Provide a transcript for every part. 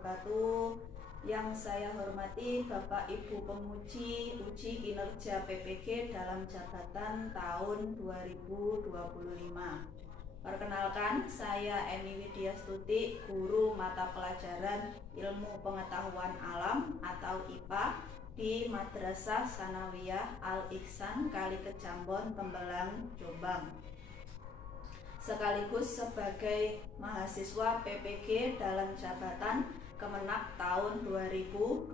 wabarakatuh. Yang saya hormati Bapak Ibu Penguji Uji Kinerja PPG dalam jabatan tahun 2025. Perkenalkan, saya Eni Widyastuti, guru mata pelajaran Ilmu Pengetahuan Alam atau IPA di Madrasah Sanawiyah Al-Ihsan Kalikejambon, Tembelang, Jombang. Sekaligus sebagai mahasiswa PPG dalam jabatan Kemenak tahun 2025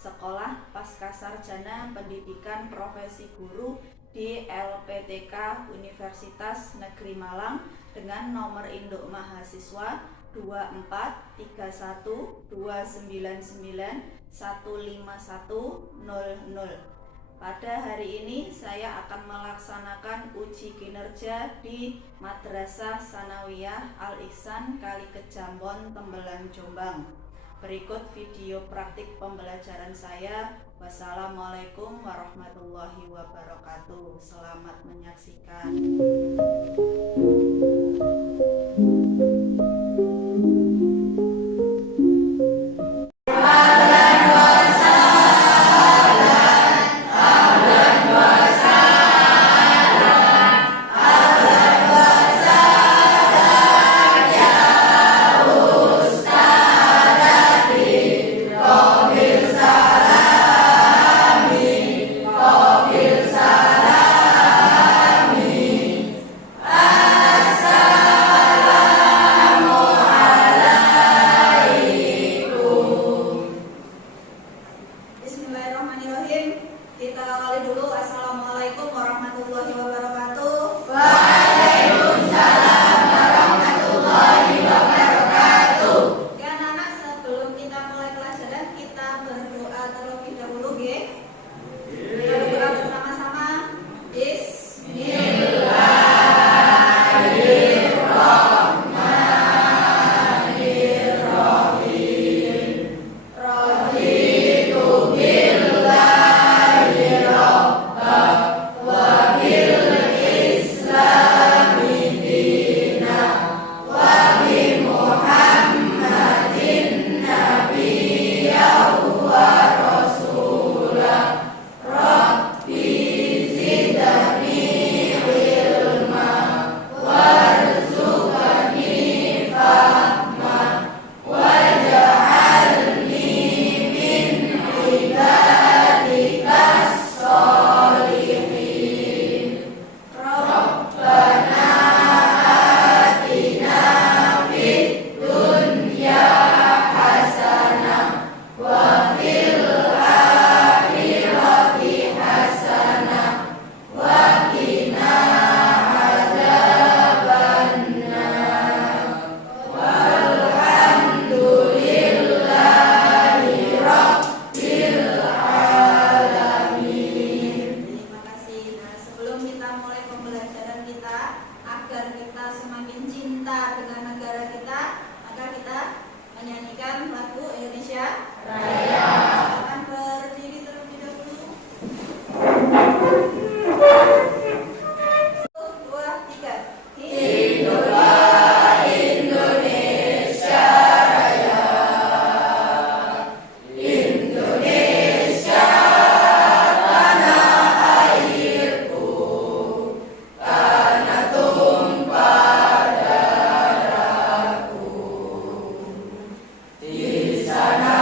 Sekolah Pascasarjana Pendidikan Profesi Guru di LPTK Universitas Negeri Malang dengan nomor induk mahasiswa 2431299151000. Pada hari ini saya akan melaksanakan uji kinerja di Madrasah Sanawiyah Al-Ihsan Kalikejambon, Tembelang, Jombang. Berikut video praktik pembelajaran saya. Wassalamualaikum warahmatullahi wabarakatuh. Selamat menyaksikan. Kita awali dulu. Assalamualaikum warahmatullahi wabarakatuh. Waalaikumsalam warahmatullahi wabarakatuh. Ya anak-anak, sebelum kita mulai pelajaran kita berdoa terlebih dahulu ya. Kita berdoa bersama-sama. Bismillahirrahmanirrahim. Raditu Di sana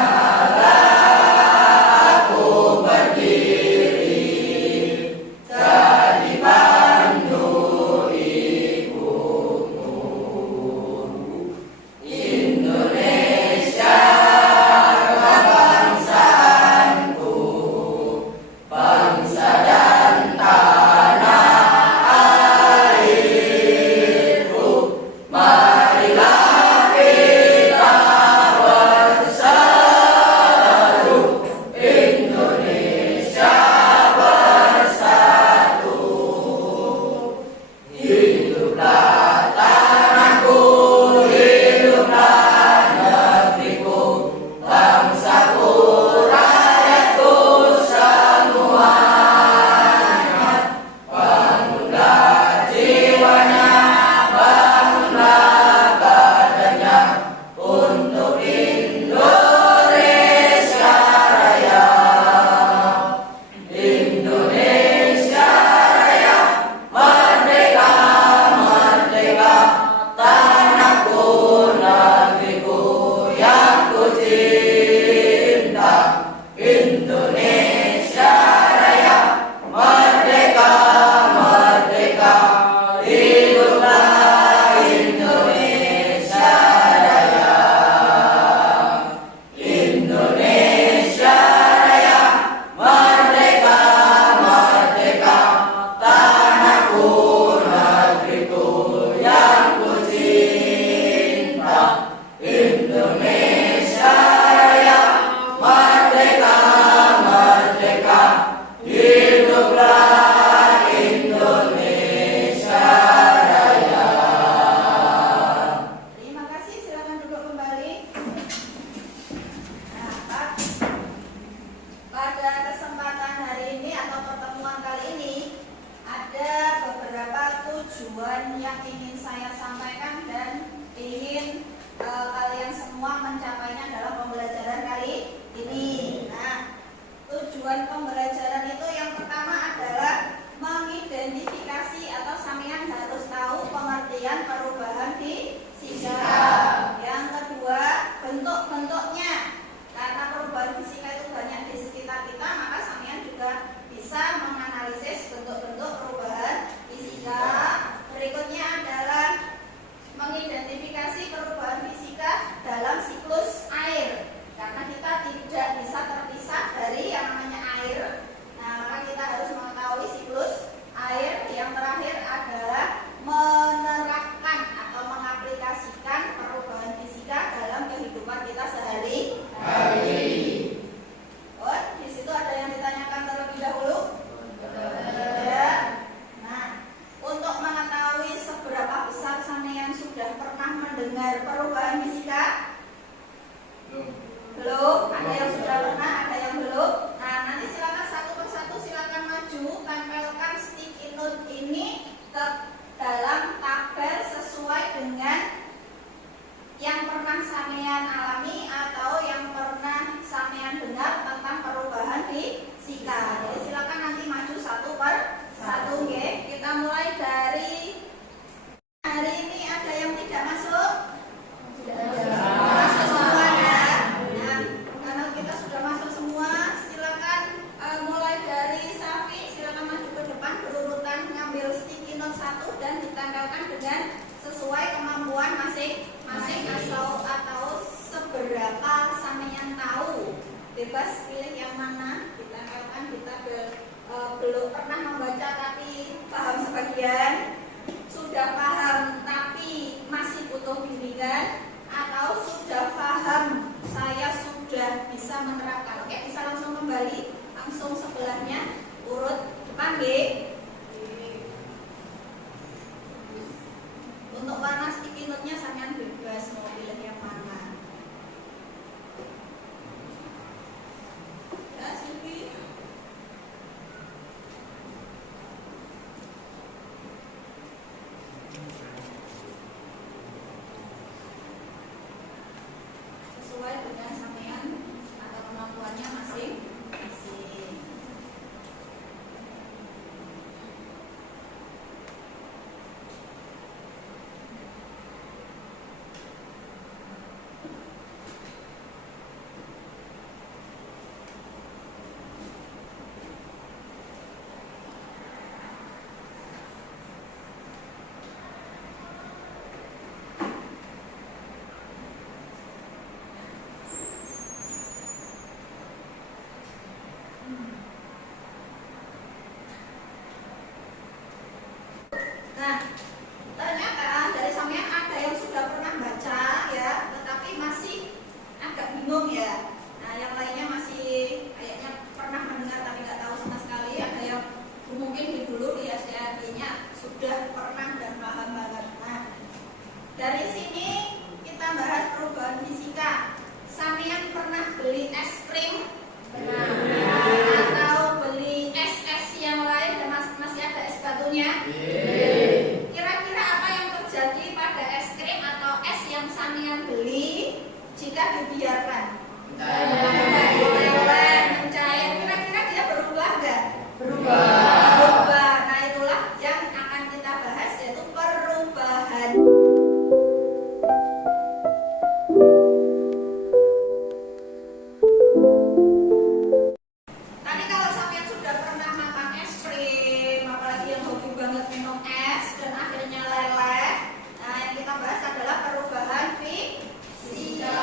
yang ingin saya sampaikan dan ingin kalian semua mencapainya dalam pembelajaran kali ini. Nah, tujuan pembelajaran itu yang pertama adalah mengidentifikasi atau sampean harus tahu pengertian perubahan fisika. Yang kedua, bentuk-bentuknya. Karena perubahan fisika itu banyak di sekitar kita, maka sampean juga bisa menganalisis bentuk-bentuk perubahan fisika. Berikutnya adalah mengidentifikasi perubahan fisika dalam siklus air. Karena kita tidak bisa terpisah dari yang namanya air. Nah, maka kita harus mengetahui siklus air. Yang terakhir adalah menerapkan atau mengaplikasikan perubahan fisika dalam kehidupan kita sehari-hari. Oh, di situ ada yang ditanyakan terlebih dahulu? Ya. Nah, untuk mengetahui seberapa besar sampean sudah pernah mendengar perubahan fisika? Belum. Ada yang sudah pernah, ada yang belum. Nah, nanti silakan satu persatu silakan maju, tempelkan sticky note ini ke dalam tabel sesuai dengan yang pernah sampean alami atau yang pernah sampean dengar tentang perubahan fisika. Jadi silakan nanti maju satu per satu, ya. Kita mulai dari hari ini. Ada yang tidak masuk? Masuk semua, ya. Nah, karena kita sudah masuk semua, silakan mulai dari Safi, silakan maju ke depan berurutan, ngambil sticky note 1 dan ditempelkan dengan sesuai kemampuan masing-masing atau seberapa sampean tahu. Bebas pilih yang mana ditempelkan. Kita belum pernah membaca tapi paham sebagian, sudah paham tapi masih butuh bimbingan, atau sudah paham saya sudah bisa menerapkan. Oke, bisa langsung kembali, langsung sebelahnya urut depan, B. Untuk warna sticky note-nya sampean bebas mau pilih yang mana. Ya, Silvi. Sesuai dengan sampean atau kemampuannya masing-masing. Nah, ternyata dari sampean ada yang sudah pernah baca, ya, tetapi masih agak bingung, ya. Nah, yang lainnya masih kayaknya pernah mendengar tapi nggak tahu sama sekali. Ada yang mungkin dulu di SDRT-nya sudah pernah dan paham banget. Nah, dari sini kita bahas perubahan fisika. Sampean pernah beli es krim? Atau beli es yang lain dan masih ada es batunya? Kira-kira apa yang terjadi pada es krim atau es yang sampean beli jika dibiarkan? Mencair. Kira-kira dia berubah nggak? Berubah. Nah, itulah yang akan kita bahas, yaitu perubahan. Tadi kalau sampean sudah pernah makan es krim, apalagi yang hobi banget minum es dan akhirnya leleh. Nah, yang kita bahas adalah perubahan fisika.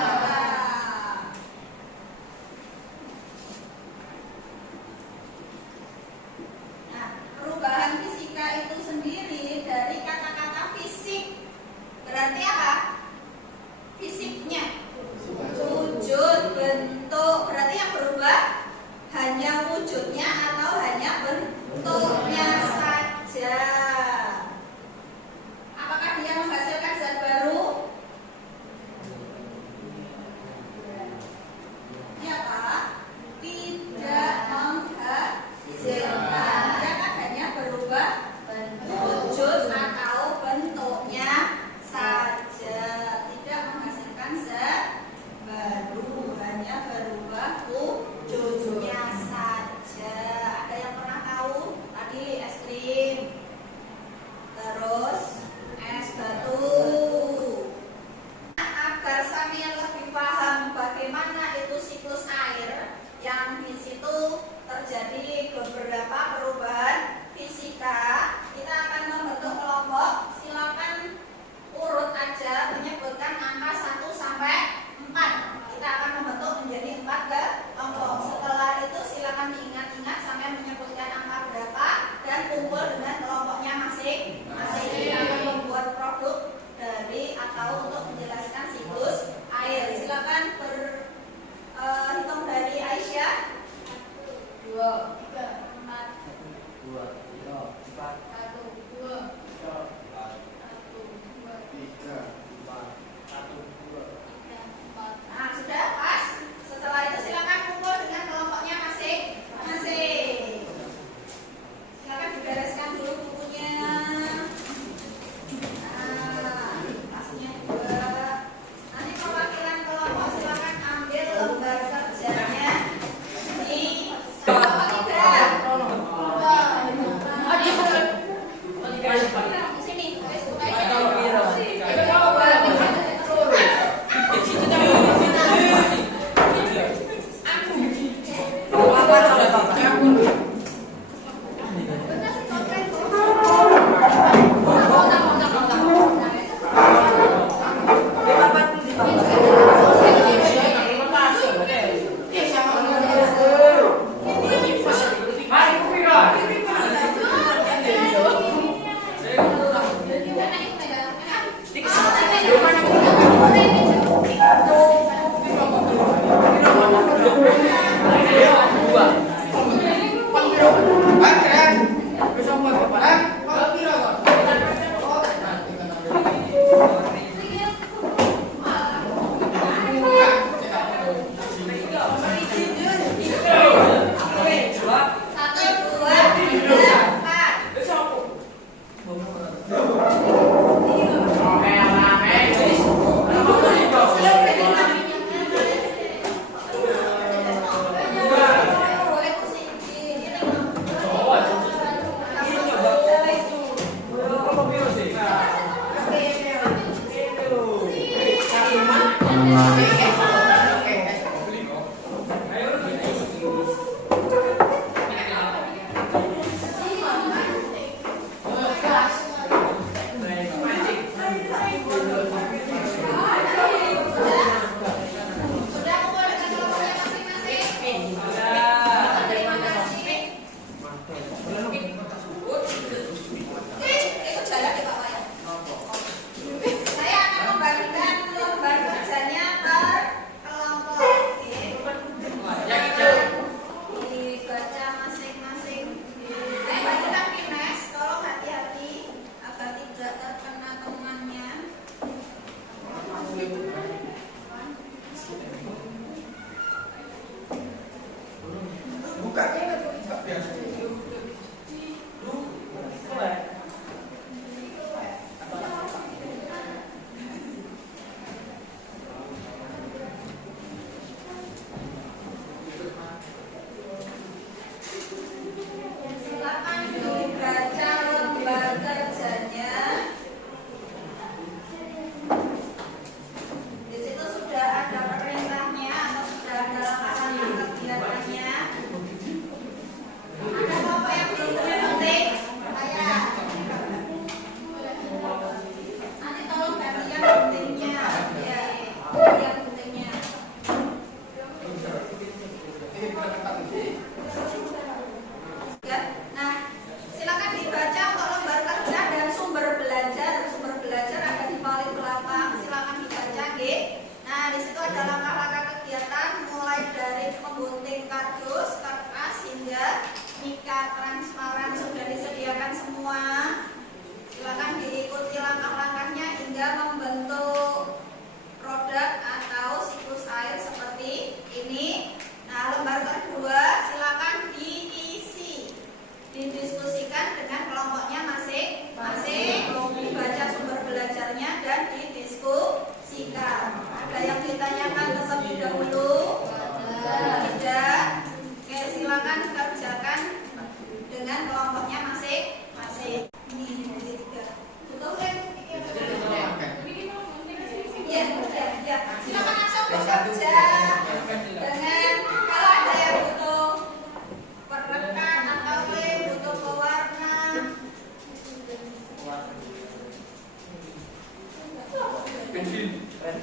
Silakan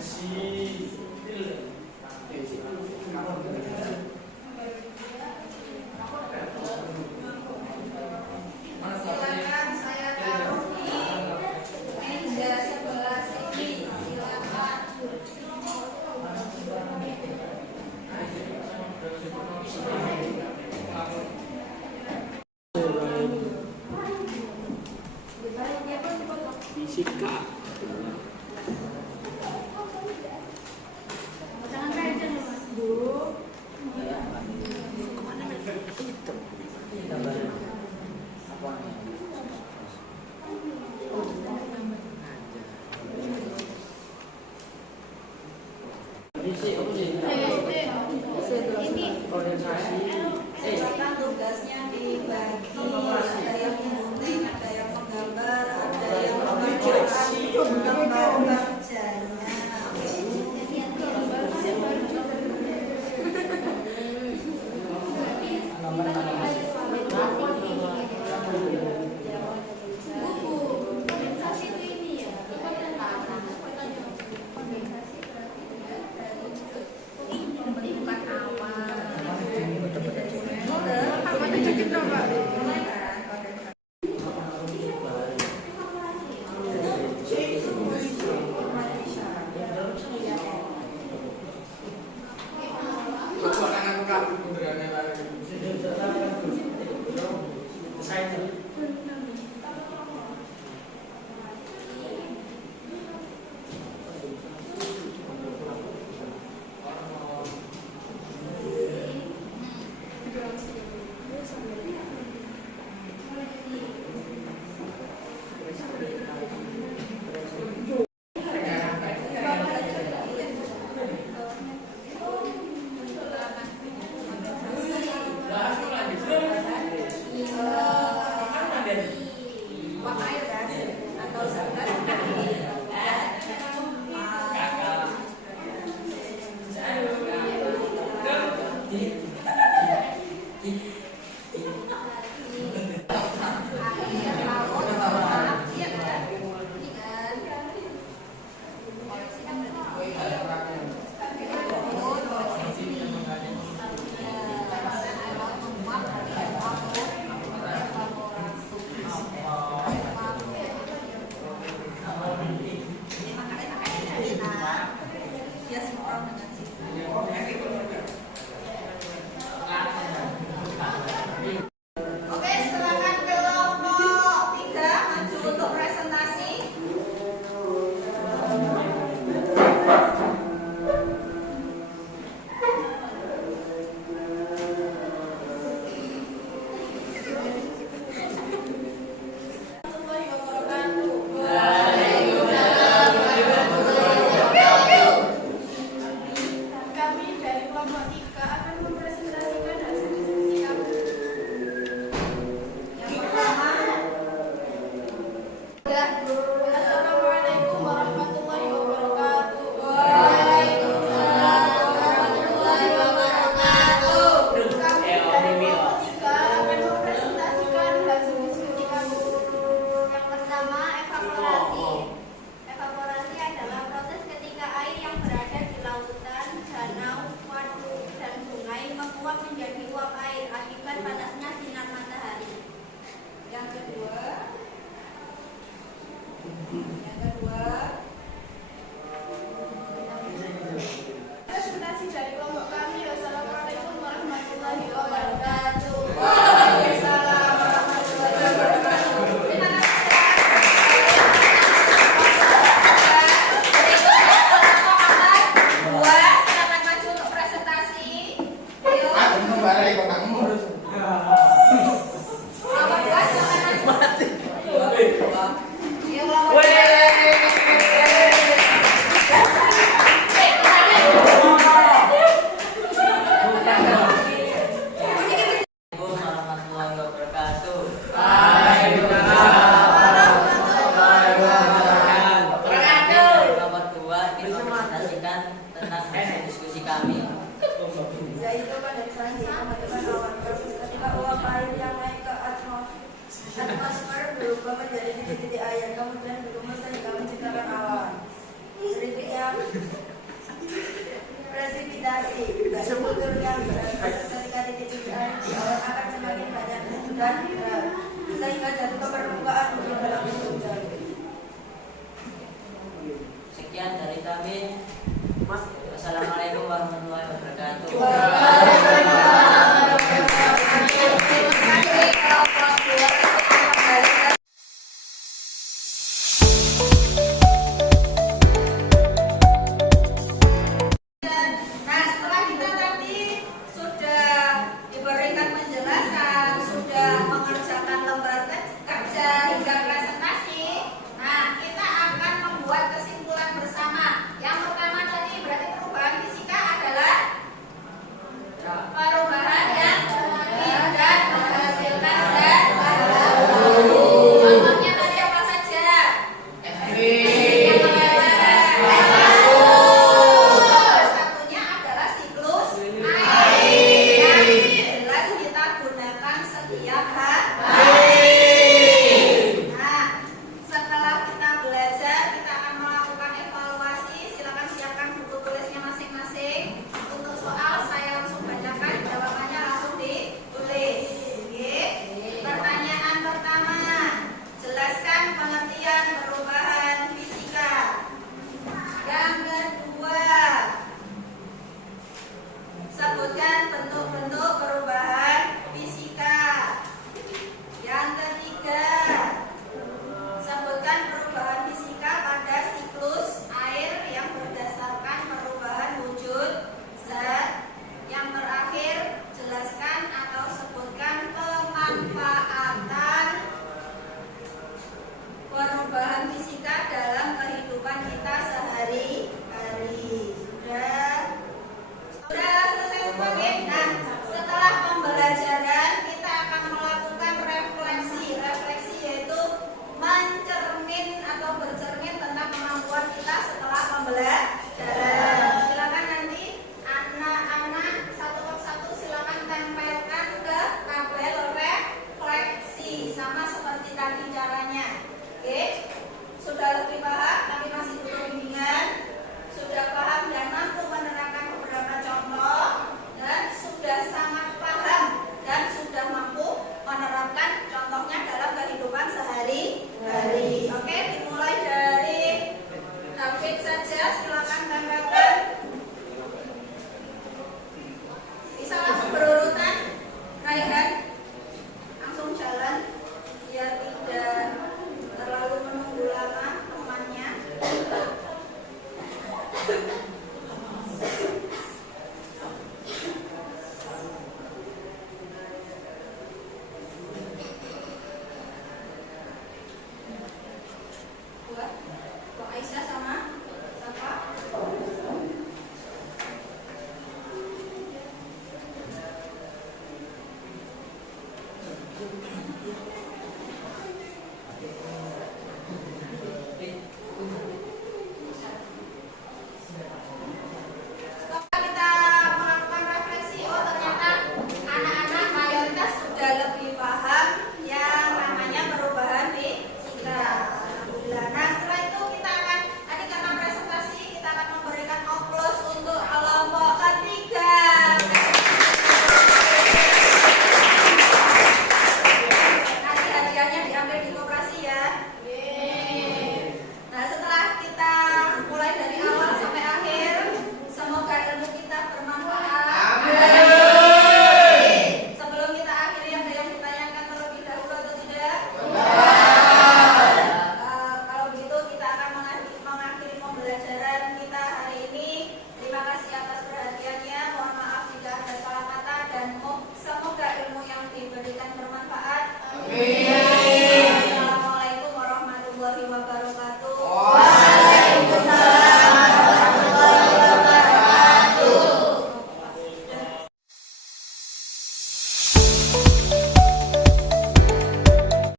saya taruh di meja sebelah sini. Silakan. Fisika. Silakan tugasnya dibagi. Ada yang mengunting, ada yang menggambar, ada yang menggambar kerjanya. Oke, silakan kelompok 3 maju untuk presentasi. Kami dari kelompok 3 akan mempresentasikan hasil diskusi kami. Yang pertama, Assalamualaikum warahmatullahi wabarakatuh. Kami dari kelompok 3 akan mempresentasikan hasil diskusi kami. Yang pertama, evaluasi.